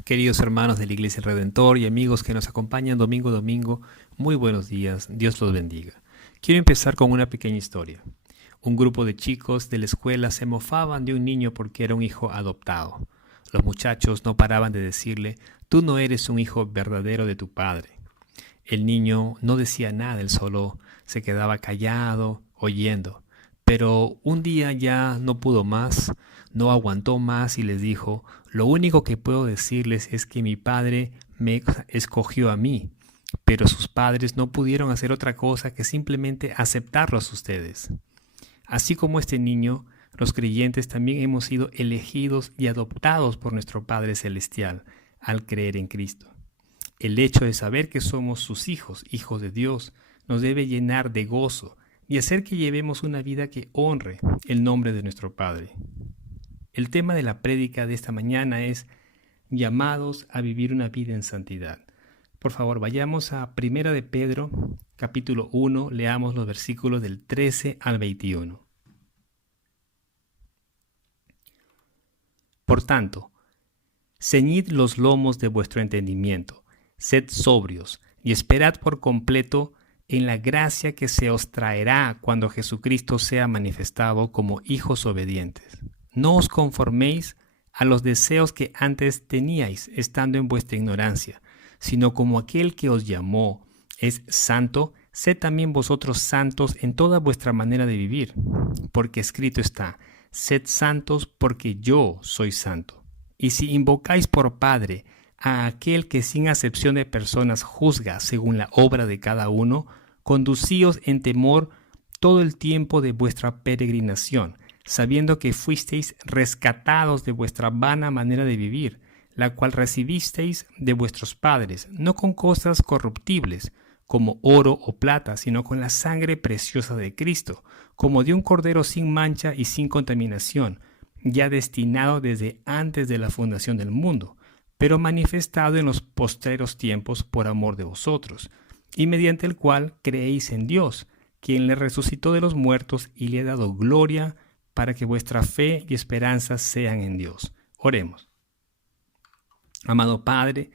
Queridos hermanos de la Iglesia del Redentor y amigos que nos acompañan domingo a domingo, muy buenos días, Dios los bendiga. Quiero empezar con una pequeña historia. Un grupo de chicos de la escuela se mofaban de un niño porque era un hijo adoptado. Los muchachos no paraban de decirle: tú no eres un hijo verdadero de tu padre. El niño no decía nada, él solo se quedaba callado, oyendo. Pero un día ya no pudo más, no aguantó más y les dijo: lo único que puedo decirles es que mi padre me escogió a mí, pero sus padres no pudieron hacer otra cosa que simplemente aceptarlos a ustedes. Así como este niño, los creyentes también hemos sido elegidos y adoptados por nuestro Padre Celestial al creer en Cristo. El hecho de saber que somos sus hijos, hijos de Dios, nos debe llenar de gozo y hacer que llevemos una vida que honre el nombre de nuestro Padre. El tema de la prédica de esta mañana es llamados a vivir una vida en santidad. Por favor, vayamos a 1 de Pedro, capítulo 1, leamos los versículos del 13 al 21. Por tanto, ceñid los lomos de vuestro entendimiento, sed sobrios y esperad por completo en la gracia que se os traerá cuando Jesucristo sea manifestado como hijos obedientes. No os conforméis a los deseos que antes teníais estando en vuestra ignorancia, sino como aquel que os llamó es santo, sed también vosotros santos en toda vuestra manera de vivir, porque escrito está: sed santos porque yo soy santo. Y si invocáis por Padre a aquel que sin acepción de personas juzga según la obra de cada uno, conducíos en temor todo el tiempo de vuestra peregrinación, sabiendo que fuisteis rescatados de vuestra vana manera de vivir, la cual recibisteis de vuestros padres, no con cosas corruptibles, como oro o plata, sino con la sangre preciosa de Cristo, como de un cordero sin mancha y sin contaminación, ya destinado desde antes de la fundación del mundo, pero manifestado en los postreros tiempos por amor de vosotros, y mediante el cual creéis en Dios, quien le resucitó de los muertos y le ha dado gloria, para que vuestra fe y esperanza sean en Dios. Oremos. Amado Padre,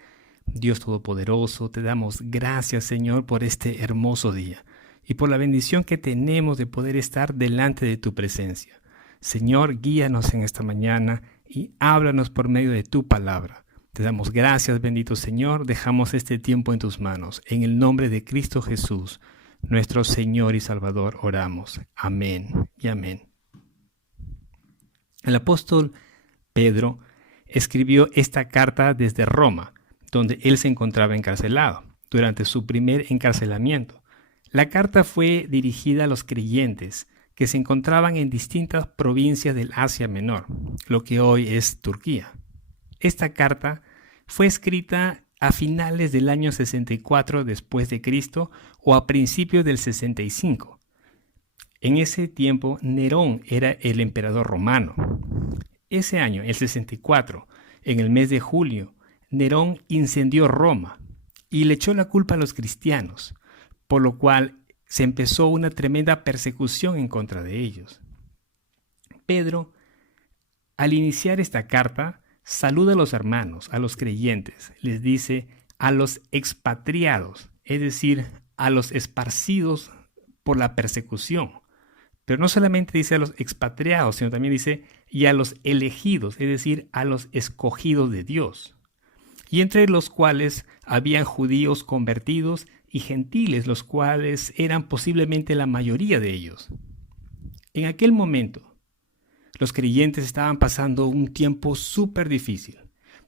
Dios Todopoderoso, te damos gracias, Señor, por este hermoso día y por la bendición que tenemos de poder estar delante de tu presencia. Señor, guíanos en esta mañana y háblanos por medio de tu palabra. Te damos gracias, bendito Señor, dejamos este tiempo en tus manos. En el nombre de Cristo Jesús, nuestro Señor y Salvador, oramos. Amén y amén. El apóstol Pedro escribió esta carta desde Roma, donde él se encontraba encarcelado, durante su primer encarcelamiento. La carta fue dirigida a los creyentes que se encontraban en distintas provincias del Asia Menor, lo que hoy es Turquía. Esta carta fue escrita a finales del año 64 después de Cristo o a principios del 65. En ese tiempo Nerón era el emperador romano. Ese año, el 64, en el mes de julio, Nerón incendió Roma y le echó la culpa a los cristianos, por lo cual se empezó una tremenda persecución en contra de ellos. Pedro, al iniciar esta carta, saluda a los hermanos, a los creyentes, les dice a los expatriados, es decir, a los esparcidos por la persecución. Pero no solamente dice a los expatriados, sino también dice y a los elegidos, es decir, a los escogidos de Dios, y entre los cuales habían judíos convertidos y gentiles, los cuales eran posiblemente la mayoría de ellos. En aquel momento, los creyentes estaban pasando un tiempo súper difícil,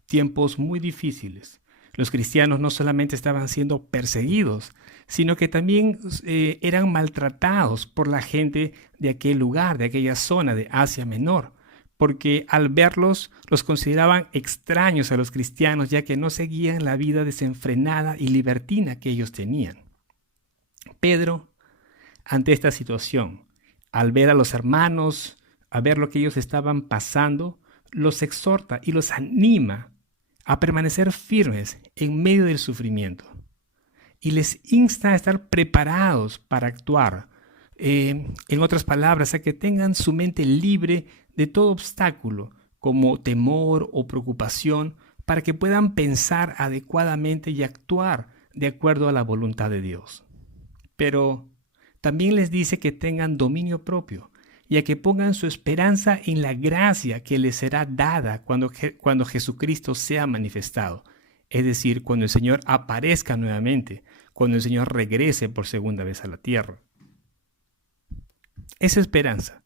tiempos muy difíciles. Los cristianos no solamente estaban siendo perseguidos, sino que también eran maltratados por la gente de aquel lugar, de aquella zona de Asia Menor, porque al verlos los consideraban extraños a los cristianos, ya que no seguían la vida desenfrenada y libertina que ellos tenían. Pedro, ante esta situación, al ver a los hermanos, a ver lo que ellos estaban pasando, los exhorta y los anima a permanecer firmes en medio del sufrimiento. Y les insta a estar preparados para actuar. En otras palabras, a que tengan su mente libre de todo obstáculo, como temor o preocupación, para que puedan pensar adecuadamente y actuar de acuerdo a la voluntad de Dios. Pero también les dice que tengan dominio propio y a que pongan su esperanza en la gracia que les será dada cuando Jesucristo sea manifestado. Es decir, cuando el Señor aparezca nuevamente, cuando el Señor regrese por segunda vez a la tierra. Esa esperanza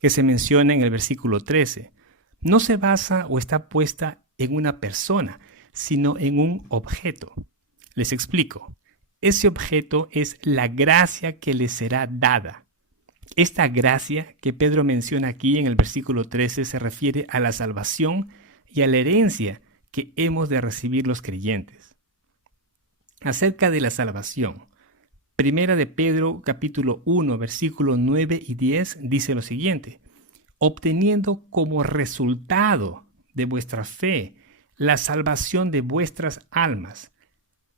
que se menciona en el versículo 13 no se basa o está puesta en una persona, sino en un objeto. Les explico. Ese objeto es la gracia que les será dada. Esta gracia que Pedro menciona aquí en el versículo 13 se refiere a la salvación y a la herencia que hemos de recibir los creyentes. Acerca de la salvación, Primera de Pedro capítulo 1 versículos 9 y 10 dice lo siguiente: obteniendo como resultado de vuestra fe la salvación de vuestras almas.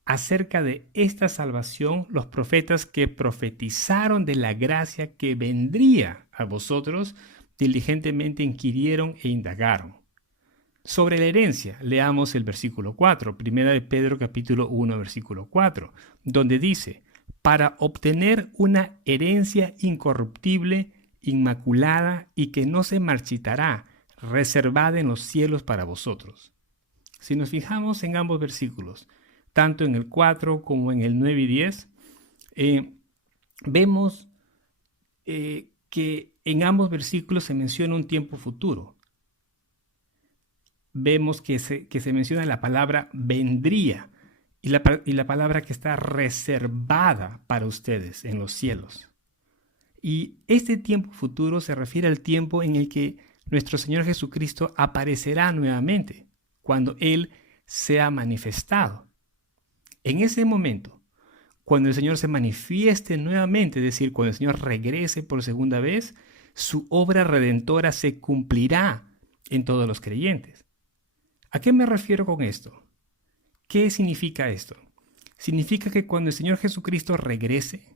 Acerca de esta salvación, los profetas que profetizaron de la gracia que vendría a vosotros, diligentemente inquirieron e indagaron. Sobre la herencia, leamos el versículo 4, Primera de Pedro capítulo 1, versículo 4, donde dice: para obtener una herencia incorruptible, inmaculada y que no se marchitará, reservada en los cielos para vosotros. Si nos fijamos en ambos versículos, tanto en el 4 como en el 9 y 10, vemos que en ambos versículos se menciona un tiempo futuro. Vemos que se menciona la palabra vendría y la palabra que está reservada para ustedes en los cielos. Y este tiempo futuro se refiere al tiempo en el que nuestro Señor Jesucristo aparecerá nuevamente, cuando Él sea manifestado. En ese momento, cuando el Señor se manifieste nuevamente, es decir, cuando el Señor regrese por segunda vez, su obra redentora se cumplirá en todos los creyentes. ¿A qué me refiero con esto? ¿Qué significa esto? Significa que cuando el Señor Jesucristo regrese,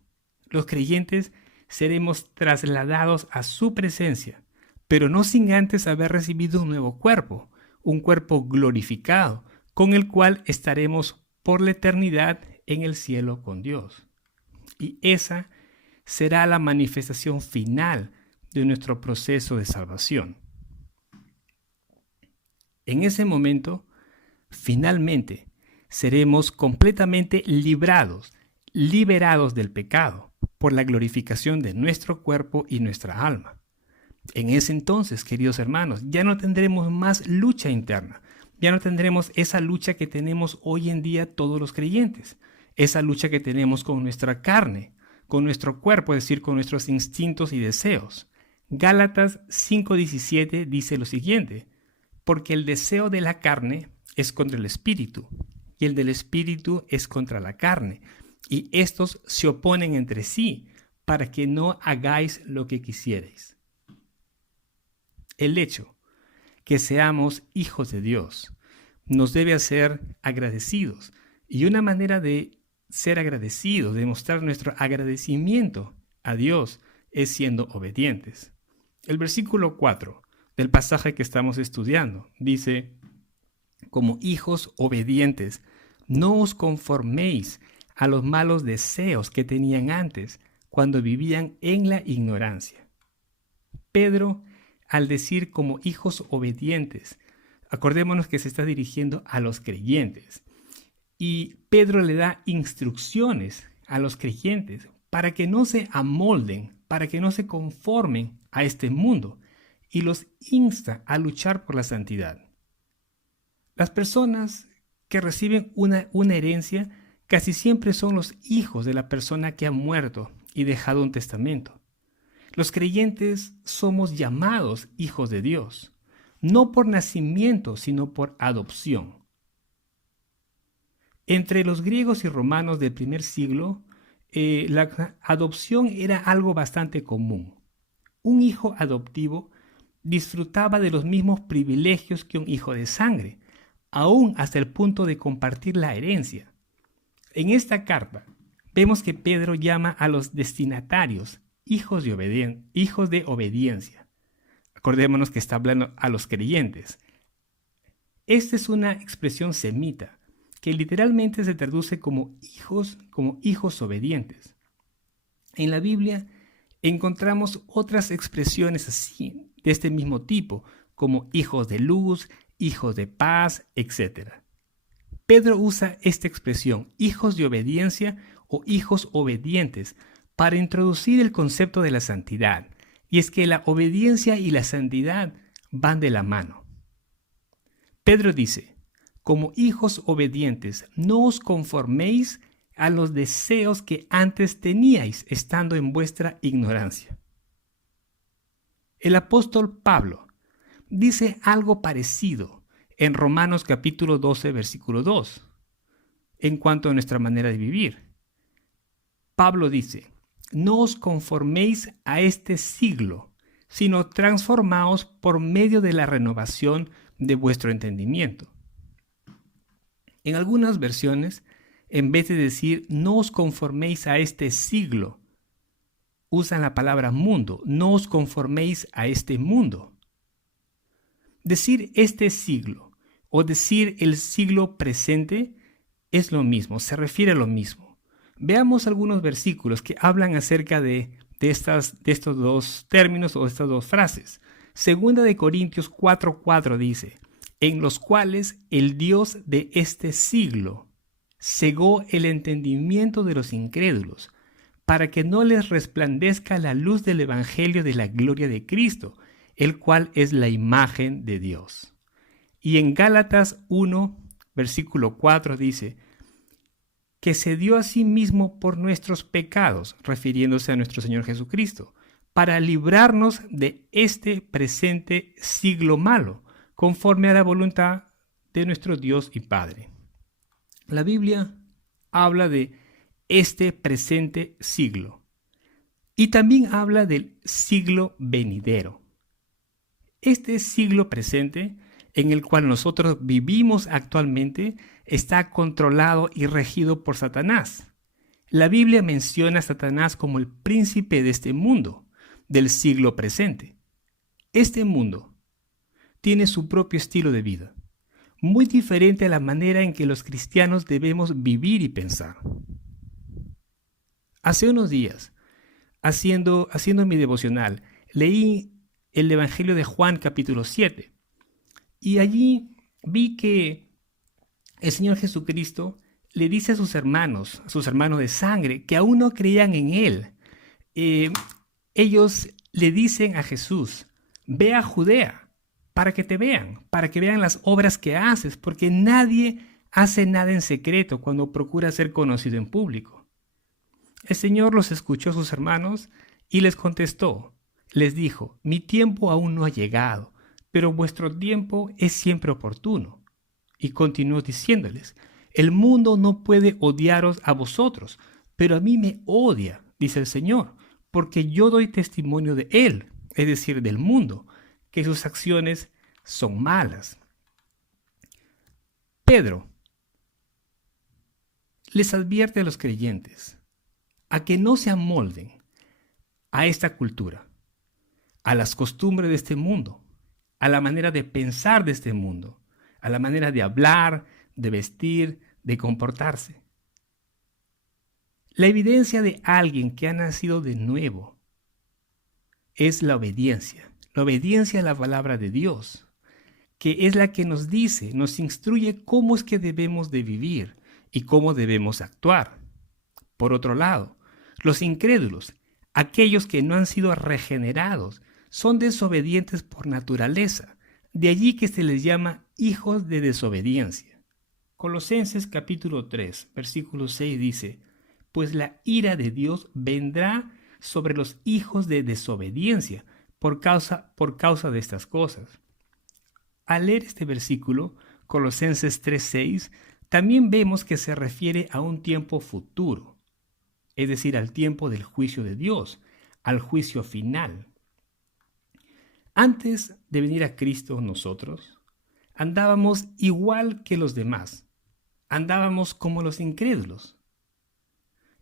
los creyentes seremos trasladados a su presencia, pero no sin antes haber recibido un nuevo cuerpo, un cuerpo glorificado, con el cual estaremos por la eternidad en el cielo con Dios. Y esa será la manifestación final de nuestro proceso de salvación. En ese momento, finalmente, seremos completamente liberados del pecado por la glorificación de nuestro cuerpo y nuestra alma. En ese entonces, queridos hermanos, ya no tendremos más lucha interna. Ya no tendremos esa lucha que tenemos hoy en día todos los creyentes. Esa lucha que tenemos con nuestra carne, con nuestro cuerpo, es decir, con nuestros instintos y deseos. Gálatas 5:17 dice lo siguiente: porque el deseo de la carne es contra el espíritu, y el del espíritu es contra la carne, y estos se oponen entre sí, para que no hagáis lo que quisierais. El hecho que seamos hijos de Dios nos debe hacer agradecidos, y una manera de ser agradecidos, de mostrar nuestro agradecimiento a Dios, es siendo obedientes. El versículo 4 del pasaje que estamos estudiando dice: como hijos obedientes, no os conforméis a los malos deseos que tenían antes, cuando vivían en la ignorancia. Pedro, al decir como hijos obedientes, acordémonos que se está dirigiendo a los creyentes. Y Pedro le da instrucciones a los creyentes para que no se amolden, para que no se conformen a este mundo, y los insta a luchar por la santidad. Las personas que reciben una herencia casi siempre son los hijos de la persona que ha muerto y dejado un testamento. Los creyentes somos llamados hijos de Dios, no por nacimiento, sino por adopción. Entre los griegos y romanos del primer siglo, la adopción era algo bastante común. Un hijo adoptivo disfrutaba de los mismos privilegios que un hijo de sangre, aún hasta el punto de compartir la herencia. En esta carta vemos que Pedro llama a los destinatarios hijos de obediencia. Acordémonos que está hablando a los creyentes. Esta es una expresión semita que literalmente se traduce como hijos obedientes. En la Biblia encontramos otras expresiones así, de este mismo tipo, como hijos de luz, hijos de paz, etc. Pedro usa esta expresión, hijos de obediencia o hijos obedientes, para introducir el concepto de la santidad. Y es que la obediencia y la santidad van de la mano. Pedro dice, como hijos obedientes, no os conforméis a los deseos que antes teníais estando en vuestra ignorancia. El apóstol Pablo dice algo parecido en Romanos capítulo 12, versículo 2, en cuanto a nuestra manera de vivir. Pablo dice, no os conforméis a este siglo, sino transformaos por medio de la renovación de vuestro entendimiento. En algunas versiones, en vez de decir no os conforméis a este siglo, usan la palabra mundo, no os conforméis a este mundo. Decir este siglo o decir el siglo presente es lo mismo, se refiere a lo mismo. Veamos algunos versículos que hablan acerca de estos dos términos o estas dos frases. Segunda de Corintios 4:4 dice, en los cuales el Dios de este siglo cegó el entendimiento de los incrédulos, para que no les resplandezca la luz del evangelio de la gloria de Cristo, el cual es la imagen de Dios. Y en Gálatas 1, versículo 4 dice, que se dio a sí mismo por nuestros pecados, refiriéndose a nuestro Señor Jesucristo, para librarnos de este presente siglo malo, conforme a la voluntad de nuestro Dios y Padre. La Biblia habla de este presente siglo y también habla del siglo venidero. Este siglo presente en el cual nosotros vivimos actualmente está controlado y regido por Satanás. La Biblia menciona a Satanás como el príncipe de este mundo, del siglo presente. Este mundo tiene su propio estilo de vida, muy diferente a la manera en que los cristianos debemos vivir y pensar. Hace unos días, haciendo mi devocional, leí el Evangelio de Juan capítulo 7 y allí vi que el Señor Jesucristo le dice a sus hermanos de sangre, que aún no creían en Él. Ellos le dicen a Jesús, ve a Judea para que te vean, para que vean las obras que haces, porque nadie hace nada en secreto cuando procura ser conocido en público. El Señor los escuchó a sus hermanos y les contestó, les dijo, mi tiempo aún no ha llegado, pero vuestro tiempo es siempre oportuno. Y continuó diciéndoles, el mundo no puede odiaros a vosotros, pero a mí me odia, dice el Señor, porque yo doy testimonio de él, es decir, del mundo, que sus acciones son malas. Pedro les advierte a los creyentes a que no se amolden a esta cultura, a las costumbres de este mundo, a la manera de pensar de este mundo, a la manera de hablar, de vestir, de comportarse. La evidencia de alguien que ha nacido de nuevo es la obediencia a la palabra de Dios, que es la que nos dice, nos instruye cómo es que debemos de vivir y cómo debemos actuar. Por otro lado, los incrédulos, aquellos que no han sido regenerados, son desobedientes por naturaleza, de allí que se les llama hijos de desobediencia. Colosenses capítulo 3, versículo 6 dice, pues la ira de Dios vendrá sobre los hijos de desobediencia por causa de estas cosas. Al leer este versículo, Colosenses 3:6, también vemos que se refiere a un tiempo futuro, es decir, al tiempo del juicio de Dios, al juicio final. Antes de venir a Cristo nosotros, andábamos igual que los demás, andábamos como los incrédulos,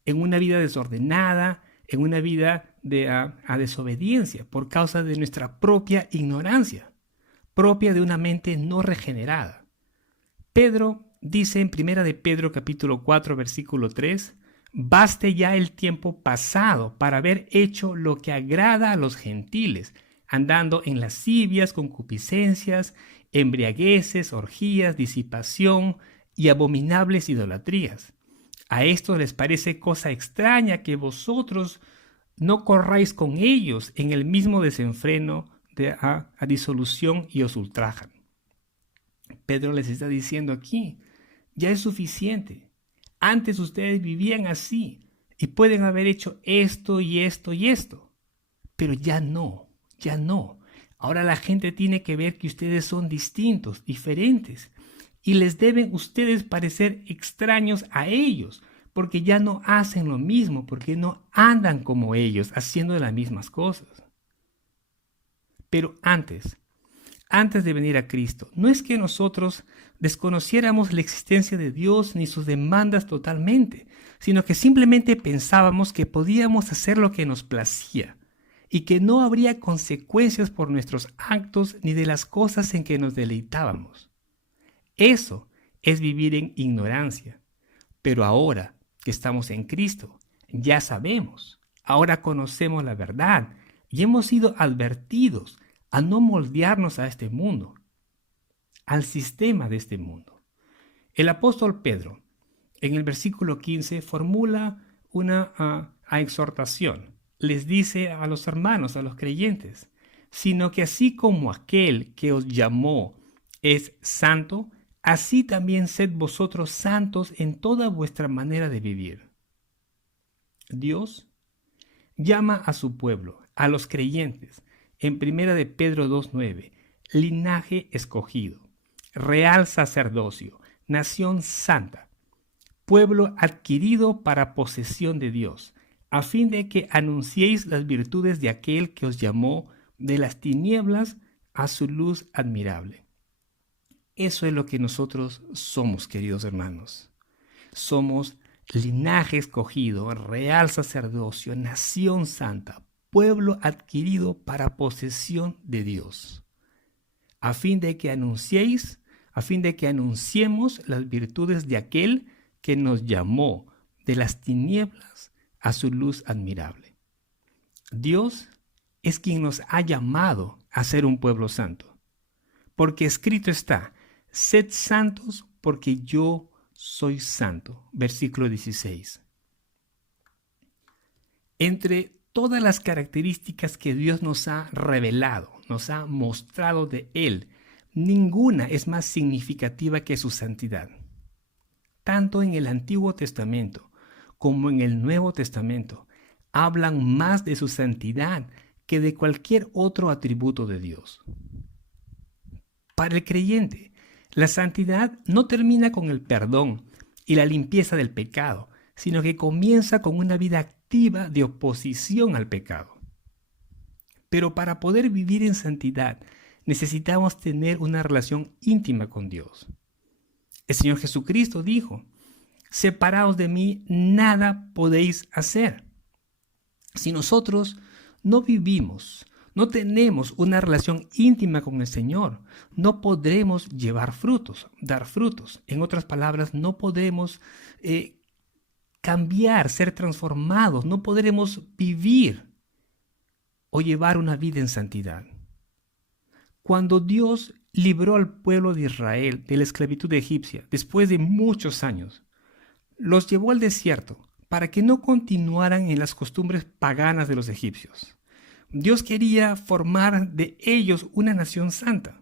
en una vida desordenada, en una vida de desobediencia por causa de nuestra propia ignorancia, propia de una mente no regenerada. Pedro dice en 1 de Pedro capítulo 4 versículo 3, baste ya el tiempo pasado para haber hecho lo que agrada a los gentiles, andando en lascivias, concupiscencias, embriagueces, orgías, disipación y abominables idolatrías. A esto les parece cosa extraña que vosotros no corráis con ellos en el mismo desenfreno a disolución y os ultrajan. Pedro les está diciendo aquí, ya es suficiente. Antes ustedes vivían así y pueden haber hecho esto y esto y esto, pero ya no, ya no. Ahora la gente tiene que ver que ustedes son distintos, diferentes, y les deben ustedes parecer extraños a ellos, porque ya no hacen lo mismo, porque no andan como ellos, haciendo las mismas cosas. Pero antes de venir a Cristo, no es que nosotros desconociéramos la existencia de Dios ni sus demandas totalmente, sino que simplemente pensábamos que podíamos hacer lo que nos placía y que no habría consecuencias por nuestros actos ni de las cosas en que nos deleitábamos. Eso es vivir en ignorancia. Pero ahora que estamos en Cristo, ya sabemos, ahora conocemos la verdad y hemos sido advertidos a no moldearnos a este mundo, al sistema de este mundo. El apóstol Pedro, en el versículo 15, formula una exhortación. Les dice a los hermanos, a los creyentes, sino que así como aquel que os llamó es santo, así también sed vosotros santos en toda vuestra manera de vivir. Dios llama a su pueblo, a los creyentes, en 1 de Pedro 2:9, linaje escogido, real sacerdocio, nación santa, pueblo adquirido para posesión de Dios, a fin de que anunciéis las virtudes de aquel que os llamó de las tinieblas a su luz admirable. Eso es lo que nosotros somos, queridos hermanos. Somos linaje escogido, real sacerdocio, nación santa, pueblo adquirido para posesión de Dios, a fin de que anunciemos las virtudes de aquel que nos llamó de las tinieblas a su luz admirable. Dios es quien nos ha llamado a ser un pueblo santo, porque escrito está, sed santos porque yo soy santo. Versículo 16. Entre todas las características que Dios nos ha revelado, nos ha mostrado de Él, ninguna es más significativa que su santidad. Tanto en el Antiguo Testamento como en el Nuevo Testamento hablan más de su santidad que de cualquier otro atributo de Dios. Para el creyente, la santidad no termina con el perdón y la limpieza del pecado, sino que comienza con una vida activa de oposición al pecado. Pero para poder vivir en santidad, necesitamos tener una relación íntima con Dios. El Señor Jesucristo dijo, separaos de mí, nada podéis hacer. Si nosotros no vivimos, no tenemos una relación íntima con el Señor, no podremos llevar frutos, dar frutos. En otras palabras, no podremos cambiar, ser transformados, no podremos vivir o llevar una vida en santidad. Cuando Dios libró al pueblo de Israel de la esclavitud egipcia, después de muchos años, los llevó al desierto para que no continuaran en las costumbres paganas de los egipcios. Dios quería formar de ellos una nación santa,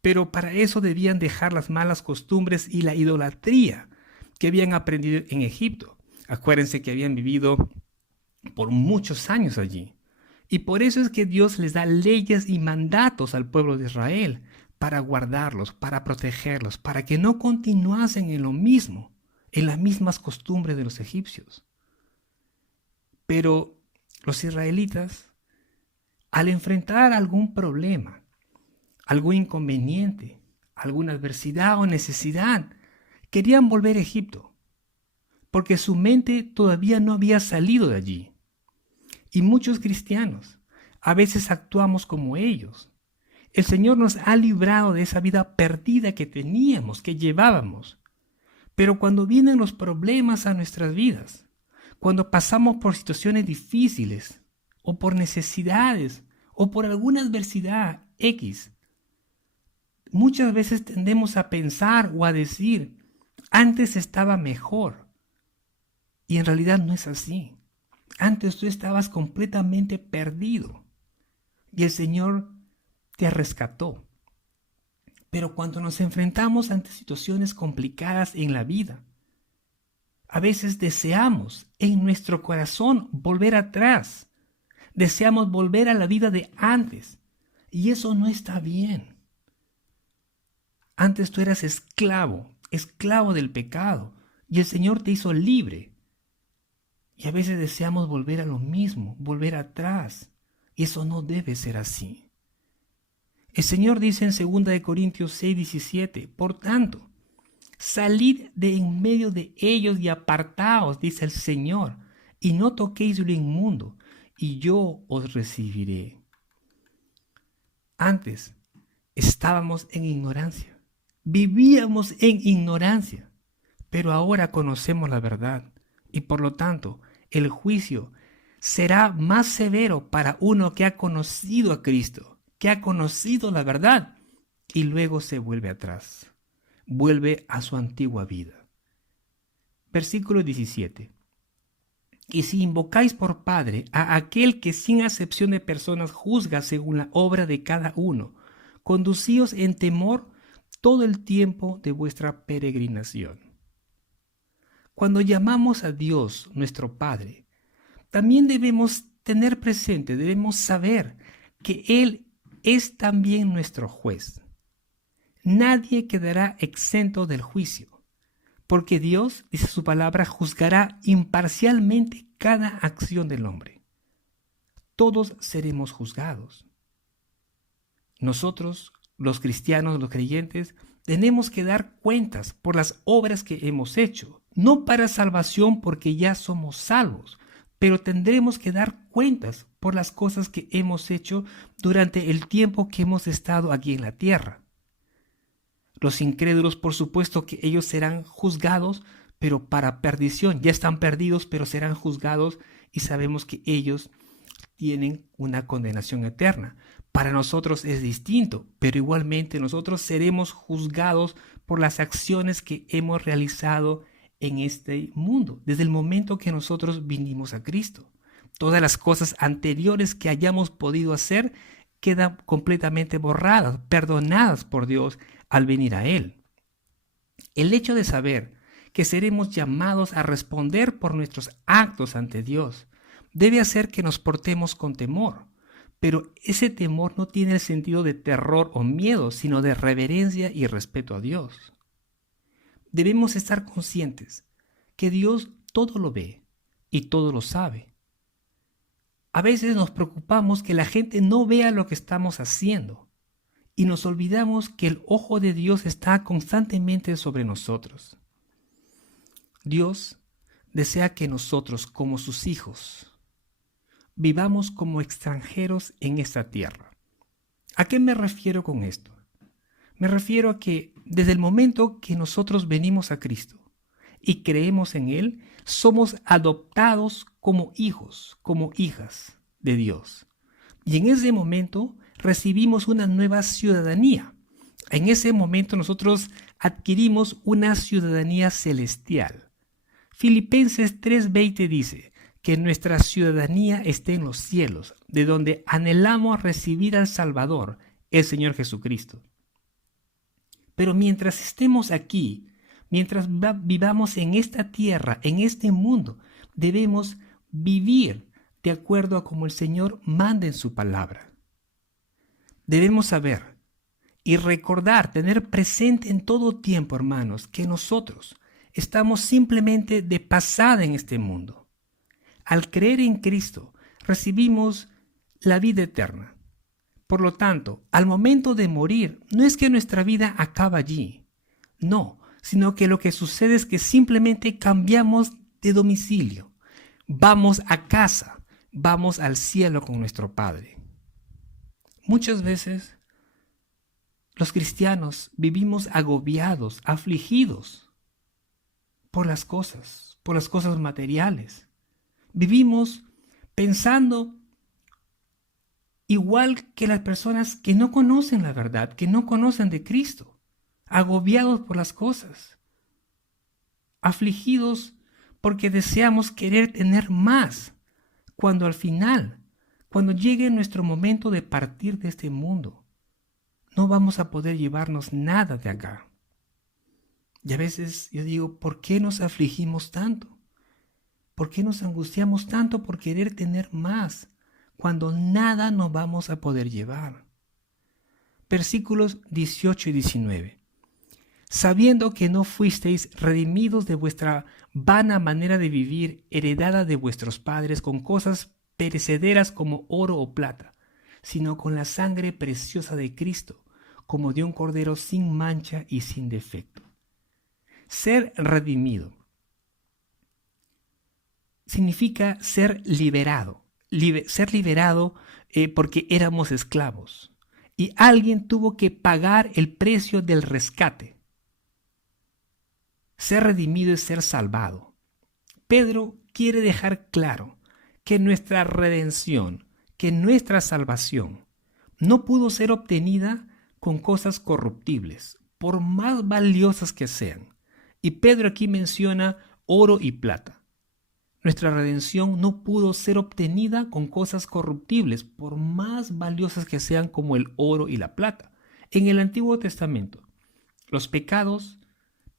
pero para eso debían dejar las malas costumbres y la idolatría que habían aprendido en Egipto. Acuérdense que habían vivido por muchos años allí. Y por eso es que Dios les da leyes y mandatos al pueblo de Israel para guardarlos, para protegerlos, para que no continuasen en lo mismo, en las mismas costumbres de los egipcios. Pero los israelitas, al enfrentar algún problema, algún inconveniente, alguna adversidad o necesidad, querían volver a Egipto, porque su mente todavía no había salido de allí. Y muchos cristianos a veces actuamos como ellos. El Señor nos ha librado de esa vida perdida que teníamos, que llevábamos. Pero cuando vienen los problemas a nuestras vidas, cuando pasamos por situaciones difíciles, o por necesidades, o por alguna adversidad X, muchas veces tendemos a pensar o a decir, antes estaba mejor. Y en realidad no es así. Antes tú estabas completamente perdido y el Señor te rescató. Pero cuando nos enfrentamos ante situaciones complicadas en la vida, a veces deseamos en nuestro corazón volver atrás. Deseamos volver a la vida de antes. Y eso no está bien. Antes tú eras esclavo del pecado, y el Señor te hizo libre. Y a veces deseamos volver a lo mismo, volver atrás. Y eso no debe ser así. El Señor dice en 2 Corintios 6:17, por tanto, salid de en medio de ellos y apartaos, dice el Señor, y no toquéis lo inmundo, y yo os recibiré. Antes estábamos en ignorancia, vivíamos en ignorancia, pero ahora conocemos la verdad, y por lo tanto el juicio será más severo para uno que ha conocido a Cristo, que ha conocido la verdad, y luego se vuelve atrás, vuelve a su antigua vida. Versículo 17. Y si invocáis por Padre a aquel que sin acepción de personas juzga según la obra de cada uno, conducíos en temor todo el tiempo de vuestra peregrinación. Cuando llamamos a Dios nuestro Padre, también debemos tener presente, debemos saber que Él es también nuestro juez. Nadie quedará exento del juicio, porque Dios, dice su palabra, juzgará imparcialmente cada acción del hombre. Todos seremos juzgados. Nosotros, los cristianos, los creyentes, tenemos que dar cuentas por las obras que hemos hecho, no para salvación porque ya somos salvos, pero tendremos que dar cuentas por las cosas que hemos hecho durante el tiempo que hemos estado aquí en la tierra. Los incrédulos, por supuesto que ellos serán juzgados, pero para perdición. Ya están perdidos, pero serán juzgados y sabemos que ellos tienen una condenación eterna. Para nosotros es distinto, pero igualmente nosotros seremos juzgados por las acciones que hemos realizado en este mundo, desde el momento que nosotros vinimos a Cristo. Todas las cosas anteriores que hayamos podido hacer quedan completamente borradas, perdonadas por Dios al venir a Él. El hecho de saber que seremos llamados a responder por nuestros actos ante Dios debe hacer que nos portemos con temor, pero ese temor no tiene el sentido de terror o miedo, sino de reverencia y respeto a Dios. Debemos estar conscientes que Dios todo lo ve y todo lo sabe. A veces nos preocupamos que la gente no vea lo que estamos haciendo y nos olvidamos que el ojo de Dios está constantemente sobre nosotros. Dios desea que nosotros, como sus hijos, vivamos como extranjeros en esta tierra. ¿A qué me refiero con esto? Me refiero a que desde el momento que nosotros venimos a Cristo y creemos en Él, somos adoptados como hijos, como hijas de Dios. Y en ese momento recibimos una nueva ciudadanía. En ese momento nosotros adquirimos una ciudadanía celestial. Filipenses 3:20 dice que nuestra ciudadanía esté en los cielos, de donde anhelamos recibir al Salvador, el Señor Jesucristo. Pero mientras estemos aquí, mientras vivamos en esta tierra, en este mundo, debemos vivir de acuerdo a como el Señor manda en su palabra. Debemos saber y recordar, tener presente en todo tiempo, hermanos, que nosotros estamos simplemente de pasada en este mundo. Al creer en Cristo, recibimos la vida eterna. Por lo tanto, al momento de morir, no es que nuestra vida acaba allí. No, sino que lo que sucede es que simplemente cambiamos de domicilio. Vamos a casa, vamos al cielo con nuestro Padre. Muchas veces los cristianos vivimos agobiados, afligidos por las cosas materiales. Vivimos pensando igual que las personas que no conocen la verdad, que no conocen de Cristo, agobiados por las cosas, afligidos porque deseamos querer tener más, cuando al final, cuando llegue nuestro momento de partir de este mundo, no vamos a poder llevarnos nada de acá. Y a veces yo digo, ¿por qué nos afligimos tanto? ¿Por qué nos angustiamos tanto por querer tener más, cuando nada nos vamos a poder llevar? Versículos 18 y 19. Sabiendo que no fuisteis redimidos de vuestra vana manera de vivir, heredada de vuestros padres, con cosas perecederas como oro o plata, sino con la sangre preciosa de Cristo, como de un cordero sin mancha y sin defecto. Ser redimido significa ser liberado. Ser liberado porque éramos esclavos. Y alguien tuvo que pagar el precio del rescate. Ser redimido es ser salvado. Pedro quiere dejar claro que nuestra redención, que nuestra salvación, no pudo ser obtenida con cosas corruptibles, por más valiosas que sean. Y Pedro aquí menciona oro y plata. Nuestra redención no pudo ser obtenida con cosas corruptibles, por más valiosas que sean como el oro y la plata. En el Antiguo Testamento, los pecados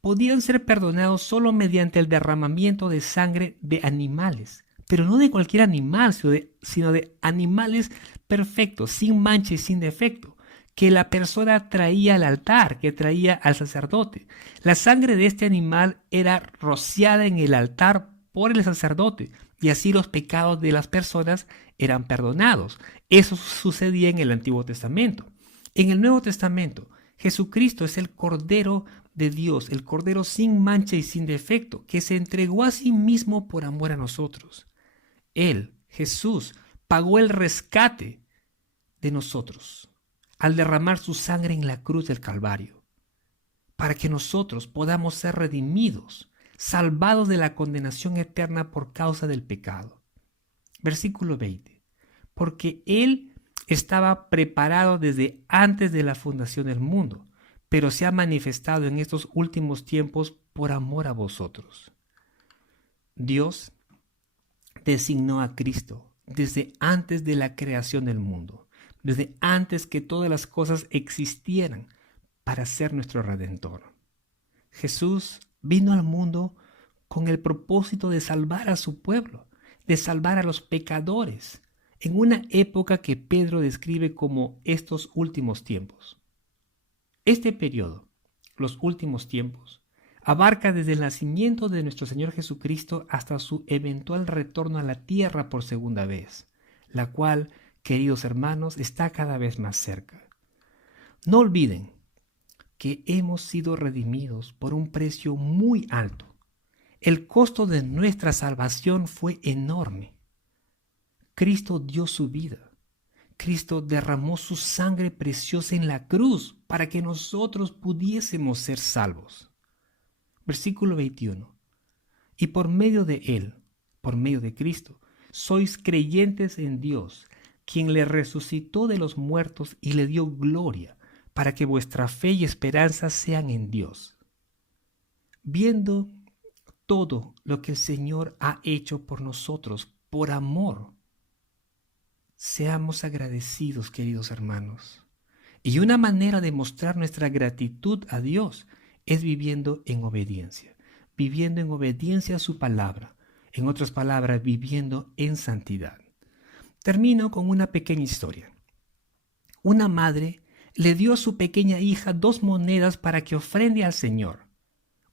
podían ser perdonados solo mediante el derramamiento de sangre de animales, pero no de cualquier animal, sino de animales perfectos, sin mancha y sin defecto, que la persona traía al altar, que traía al sacerdote. La sangre de este animal era rociada en el altar por el sacerdote, y así los pecados de las personas eran perdonados. Eso sucedía en el Antiguo Testamento. En el Nuevo Testamento, Jesucristo es el Cordero de Dios, el Cordero sin mancha y sin defecto, que se entregó a sí mismo por amor a nosotros. Él, Jesús, pagó el rescate de nosotros al derramar su sangre en la cruz del Calvario, para que nosotros podamos ser redimidos, salvados de la condenación eterna por causa del pecado. Versículo 20. Porque Él estaba preparado desde antes de la fundación del mundo, pero se ha manifestado en estos últimos tiempos por amor a vosotros. Dios designó a Cristo desde antes de la creación del mundo, desde antes que todas las cosas existieran, para ser nuestro Redentor. Jesús vino al mundo con el propósito de salvar a su pueblo, de salvar a los pecadores, en una época que Pedro describe como estos últimos tiempos. Este periodo, los últimos tiempos, abarca desde el nacimiento de nuestro Señor Jesucristo hasta su eventual retorno a la tierra por segunda vez, la cual, queridos hermanos, está cada vez más cerca. No olviden que hemos sido redimidos por un precio muy alto. El costo de nuestra salvación fue enorme. Cristo dio su vida. Cristo derramó su sangre preciosa en la cruz para que nosotros pudiésemos ser salvos. Versículo 21. Y por medio de Él, por medio de Cristo, sois creyentes en Dios, quien le resucitó de los muertos y le dio gloria, para que vuestra fe y esperanza sean en Dios. Viendo todo lo que el Señor ha hecho por nosotros, por amor, seamos agradecidos, queridos hermanos. Y una manera de mostrar nuestra gratitud a Dios es viviendo en obediencia a su palabra. En otras palabras, viviendo en santidad. Termino con una pequeña historia. Una madre le dio a su pequeña hija 2 monedas para que ofrende al Señor.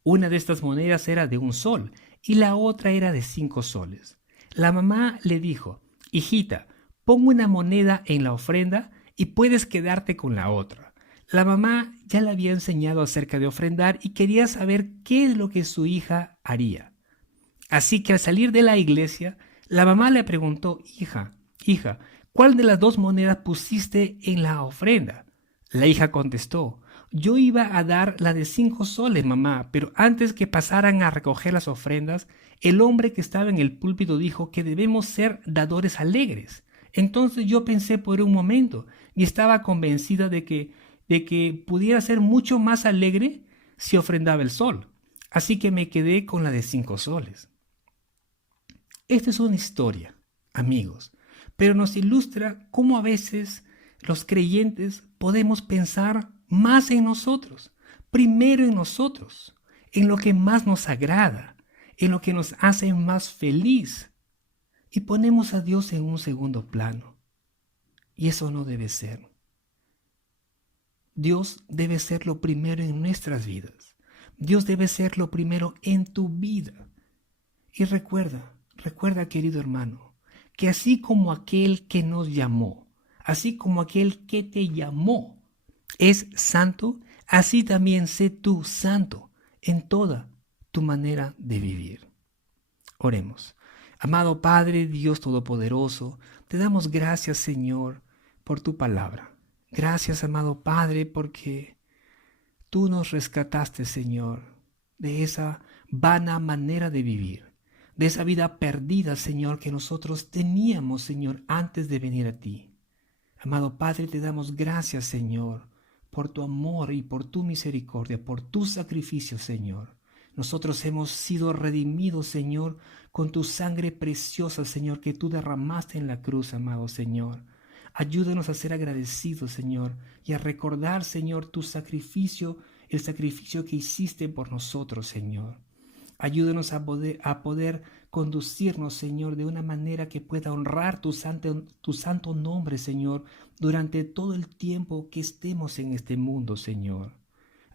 Una de estas monedas era de 1 sol y la otra era de 5 soles. La mamá le dijo: hijita, pon una moneda en la ofrenda y puedes quedarte con la otra. La mamá ya le había enseñado acerca de ofrendar y quería saber qué es lo que su hija haría. Así que al salir de la iglesia, la mamá le preguntó: hija, ¿cuál de las 2 monedas pusiste en la ofrenda? La hija contestó: yo iba a dar la de 5 soles, mamá, pero antes que pasaran a recoger las ofrendas, el hombre que estaba en el púlpito dijo que debemos ser dadores alegres. Entonces yo pensé por un momento y estaba convencida de que pudiera ser mucho más alegre si ofrendaba el sol. Así que me quedé con la de 5 soles. Esta es una historia, amigos, pero nos ilustra cómo a veces los creyentes podemos pensar más en nosotros, primero en nosotros, en lo que más nos agrada, en lo que nos hace más feliz, y ponemos a Dios en un segundo plano. Y eso no debe ser. Dios debe ser lo primero en nuestras vidas. Dios debe ser lo primero en tu vida. Y recuerda, querido hermano, que así como aquel que nos llamó, así como aquel que te llamó es santo, así también sé tú santo en toda tu manera de vivir. Oremos. Amado Padre, Dios Todopoderoso, te damos gracias, Señor, por tu palabra. Gracias, amado Padre, porque tú nos rescataste, Señor, de esa vana manera de vivir, de esa vida perdida, Señor, que nosotros teníamos, Señor, antes de venir a ti. Amado Padre, te damos gracias, Señor, por tu amor y por tu misericordia, por tu sacrificio, Señor. Nosotros hemos sido redimidos, Señor, con tu sangre preciosa, Señor, que tú derramaste en la cruz, amado Señor. Ayúdanos a ser agradecidos, Señor, y a recordar, Señor, tu sacrificio, el sacrificio que hiciste por nosotros, Señor. Ayúdanos a poder conducirnos, Señor, de una manera que pueda honrar tu santo nombre, Señor, durante todo el tiempo que estemos en este mundo, Señor.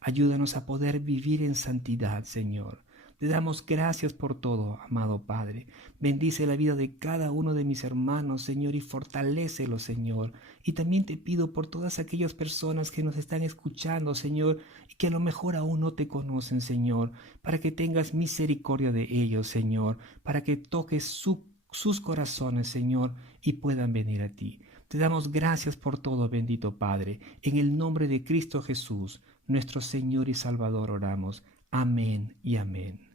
Ayúdanos a poder vivir en santidad, Señor. Te damos gracias por todo, amado Padre. Bendice la vida de cada uno de mis hermanos, Señor, y fortalécelo, Señor. Y también te pido por todas aquellas personas que nos están escuchando, Señor, y que a lo mejor aún no te conocen, Señor, para que tengas misericordia de ellos, Señor, para que toques sus corazones, Señor, y puedan venir a ti. Te damos gracias por todo, bendito Padre. En el nombre de Cristo Jesús, nuestro Señor y Salvador, oramos. Amén y amén.